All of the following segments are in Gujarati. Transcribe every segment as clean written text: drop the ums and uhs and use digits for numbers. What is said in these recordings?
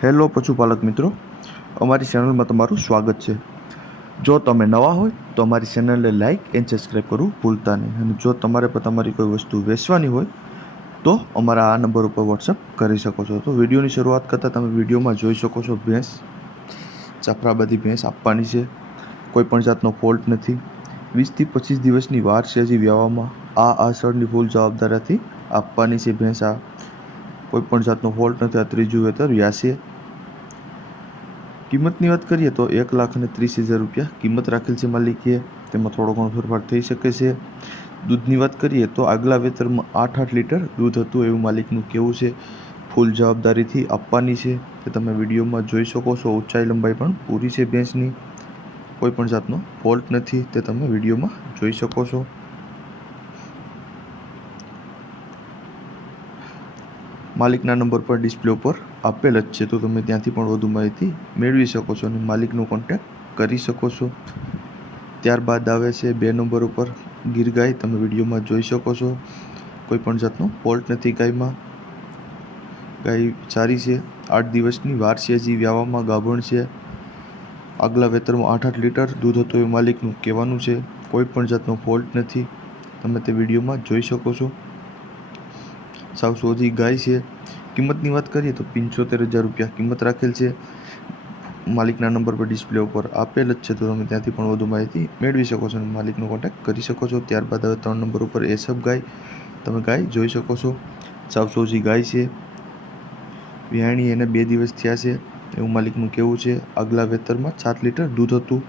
હેલો પશુપાલક મિત્રો, અમારી ચેનલમાં તમારું સ્વાગત છે। જો તમે નવા હોય તો અમારી ચેનલને લાઇક એન્ડ સબસ્ક્રાઈબ કરવું ભૂલતા નહીં। અને જો તમારે પણ તમારી કોઈ વસ્તુ વેચવાની હોય તો અમારા આ નંબર ઉપર વોટ્સઅપ કરી શકો છો। તો વિડીયોની શરૂઆત કરતાં તમે વિડીયોમાં જોઈ શકો છો ભેંસ જાફરાબાદી ભેંસ આપવાની છે। કોઈ પણ જાતનો ફોલ્ટ નથી। 20 થી 25 દિવસની વાર છે હજી વ્યાવામાં। આ આષાઢની ફૂલ જવાબદારીથી આપવાની છે ભેંસ। આ કોઈ પણ જાતનો ફોલ્ટ નથી। આ ત્રીજું વેતર વ્યાસે। કિંમતની વાત કરીએ તો 1,30,000 રૂપિયા કિંમત રાખેલ છે માલિકીએ। તેમાં થોડો ઘણો ફેરફાર થઈ શકે છે। દૂધની વાત કરીએ તો આગલા વેતરમાં 8 લીટર દૂધ હતું એવું માલિકનું કહેવું છે। ફૂલ જવાબદારીથી આપવાની છે તે તમે વિડીયોમાં જોઈ શકો છો। ઊંચાઈ લંબાઈ પણ પૂરી છે ભેંસની। કોઈ પણ જાતનો ફોલ્ટ નથી તે તમે વિડીયોમાં જોઈ શકો છો। માલિકના નંબર પર ડિસ્પ્લે ઉપર આપેલ જ છે, તો તમે ત્યાંથી પણ વધુ માહિતી મેળવી શકો છો અને માલિકનો કોન્ટેક્ટ કરી શકો છો। ત્યારબાદ આવે છે 2 નંબર ઉપર ગીર ગાય। તમે વિડીયોમાં જોઈ શકો છો। કોઈ પણ જાતનો ફોલ્ટ નથી ગાયમાં। ગાય સારી છે। 8 દિવસની વાર છે હજી વ્યાવામાં, ગાભણ છે। આગલા વેતરમાં 8 લીટર દૂધ હતું એવું માલિકનું કહેવાનું છે। કોઈ પણ જાતનો ફોલ્ટ નથી, તમે તે વિડીયોમાં જોઈ શકો છો। સાવ સોજી ગાય છે। કિંમતની વાત કરીએ તો 75,000 રૂપિયા કિંમત રાખેલ છે। માલિકના નંબર પર ડિસ્પ્લે ઉપર આપેલ જ છે, તો તમે ત્યાંથી પણ વધુ માહિતી મેળવી શકો છો અને માલિકનો કોન્ટેક્ટ કરી શકો છો। ત્યારબાદ હવે 3 નંબર ઉપર એસબ ગાય। તમે ગાય જોઈ શકો છો। સાવ સોજી ગાય છે। વિહાણી એને 2 દિવસ થયા છે એવું માલિકનું કહેવું છે। આગલા વેતરમાં 7 લીટર દૂધ હતું।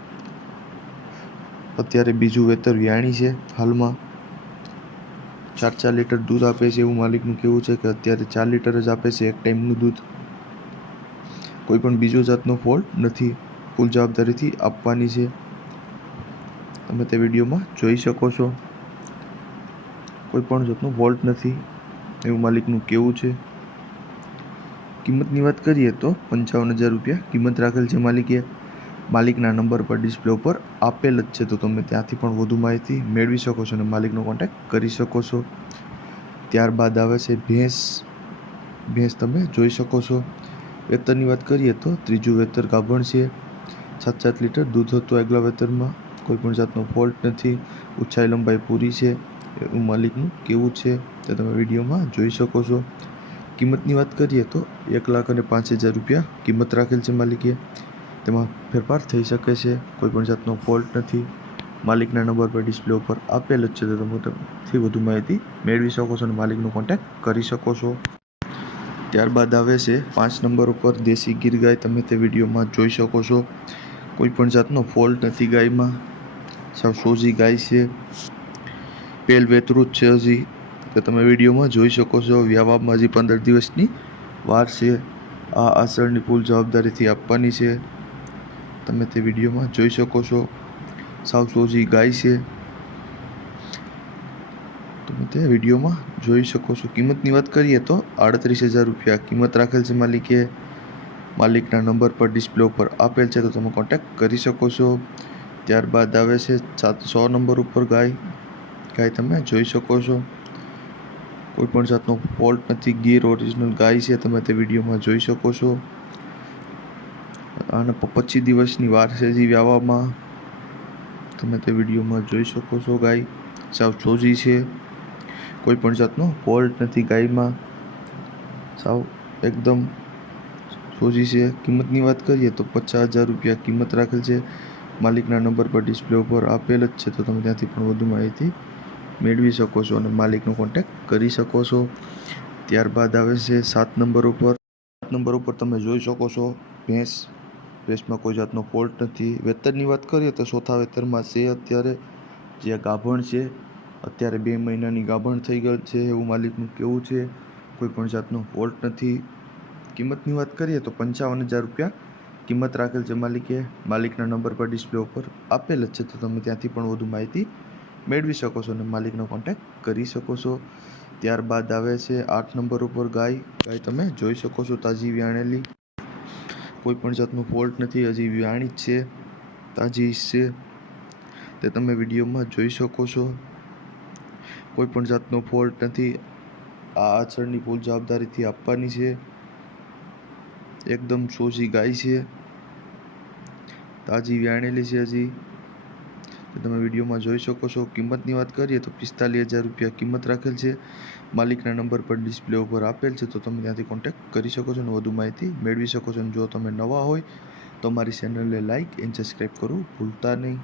અત્યારે બીજું વેતર વિહાણી છે। હાલમાં 4 લીટર દૂધ આપે છે એવું માલિકનું કહેવું છે કે અત્યારે 4 લીટર જ આપે છે એક ટાઈમનું દૂધ। કોઈ પણ બીજો જાતનો ફોલ્ટ નથી। ફૂલ જવાબદારીથી આપવાની છે, તમે તે વિડીયોમાં જોઈ શકો છો। કોઈ પણ જાતનો ફોલ્ટ નથી એવું માલિકનું કહેવું છે। કિંમતની વાત કરીએ તો 55,000 રૂપિયા કિંમત રાખેલ છે માલિકે। માલિકના નંબર પર ડિસ્પ્લે ઉપર આપેલ જ છે, તો તમે ત્યાંથી પણ વધુ માહિતી મેળવી શકો છો અને માલિકનો કોન્ટેક્ટ કરી શકો છો। ત્યારબાદ આવે છે ભેંસ તમે જોઈ શકો છો। વેતરની વાત કરીએ તો ત્રીજું વેતર ગાભણ છે। 7 લીટર દૂધ હતું આગલા વેતરમાં। કોઈ પણ જાતનો ફોલ્ટ નથી। ઊંચાઈ લંબાઈ પૂરી છે એવું માલિકનું કહેવું છે, તે તમે વિડીયોમાં જોઈ શકો છો। કિંમતની વાત કરીએ તો 1,05,000 રૂપિયા કિંમત રાખેલ છે માલિકે। તેમાં ફેરફાર થઈ શકે છે। કોઈ પણ જાતનો ફોલ્ટ નથી। માલિકના નંબર પર ડિસ્પ્લે ઉપર આપેલ જ છે, તો તમે થી વધુ માહિતી મેળવી શકો છો અને માલિકનો કોન્ટેક્ટ કરી શકો છો। ત્યારબાદ આવે છે 5 નંબર ઉપર દેશી ગીર ગાય। તમે તે વિડીયોમાં જોઈ શકો છો। કોઈ પણ જાતનો ફોલ્ટ નથી ગાયમાં। સાવ સોજી ગાય છે। પહેલ વેતરું જ છે હજી, તો તમે વિડીયોમાં જોઈ શકો છો। વ્યાવામાં હજી 15 દિવસની વાર છે। આ આષાઢની ફૂલ જવાબદારીથી આપવાની છે, તમે તે વિડીયોમાં જોઈ શકો છો। સાવ સોજી ગાય છે, તમે તે વિડીયોમાં જોઈ શકો છો। કિંમતની વાત કરીએ તો 38,000 રૂપિયા કિંમત રાખેલ છે માલિકે। માલિકના નંબર પર ડિસ્પ્લે ઉપર આપેલ છે, તો તમે કોન્ટેક્ટ કરી શકો છો। ત્યારબાદ આવે છે 100 નંબર ઉપર ગાય તમે જોઈ શકો છો। કોઈ પણ જાતનો ફોલ્ટ નથી। ગીર ઓરિજિનલ ગાય છે, તમે તે વિડીયોમાં જોઈ શકો છો। અને 25 દિવસની વાર છે હજી વ્યાવામાં, તમે તે વિડીયોમાં જોઈ શકો છો। ગાય સાવ સોજી છે। કોઈ પણ જાતનો ફોલ્ટ નથી ગાયમાં। સાવ એકદમ સોજી છે। કિંમતની વાત કરીએ તો 50,000 રૂપિયા કિંમત રાખેલ છે। માલિકના નંબર પર ડિસ્પ્લે ઉપર આપેલ જ છે, તો તમે ત્યાંથી પણ વધુ માહિતી મેળવી શકો છો અને માલિકનો કોન્ટેક્ટ કરી શકો છો। ત્યારબાદ આવે છે 7 નંબર ઉપર। 7 નંબર ઉપર તમે જોઈ શકો છો ભેંસમાં કોઈ જાતનો ફોલ્ટ નથી। વેતરની વાત કરીએ તો ચોથા વેતરમાં છે અત્યારે, જે ગાભણ છે। અત્યારે 2 મહિનાની ગાભણ થઈ ગયેલ છે એવું માલિકનું કહેવું છે। કોઈ પણ જાતનો ફોલ્ટ નથી। કિંમતની વાત કરીએ તો 55,000 રૂપિયા કિંમત રાખેલ છે માલિકે। માલિકના નંબર પર ડિસ્પ્લે ઉપર આપેલ જ છે, તો તમે ત્યાંથી પણ વધુ માહિતી મેળવી શકો છો અને માલિકનો કોન્ટેક્ટ કરી શકો છો। ત્યારબાદ આવે છે 8 નંબર ઉપર ગાય તમે જોઈ શકો છો। તાજી વ્યાણેલી, કોઈ પણ જાતનો ફોલ્ટ નથી, હજી વ્યાણી જ છે, તાજી છે, તે તમે વિડીયોમાં જોઈ શકો છો। કોઈ પણ જાતનો ફોલ્ટ નથી। આ આષાઢની ફૂલ જવાબદારીથી આપવાની છે। એકદમ સોજી ગાય છે, તાજી વ્યાણેલી છે હજી. તો તમે વિડીયોમાં જોઈ શકો છો. કિંમતની વાત કરીએ તો 45,000 રૂપિયા કિંમત રાખેલ છે. માલિકના નંબર પર ડિસ્પ્લે ઉપર આપેલ છે, તો તમે ત્યાંથી કોન્ટેક્ટ કરી શકો છો અને વધુ માહિતી મેળવી શકો છો. અને જો તમે નવા હોય તો મારી ચેનલને લાઇક એન્ડ સબસ્ક્રાઈબ કરવું ભૂલતા નહીં.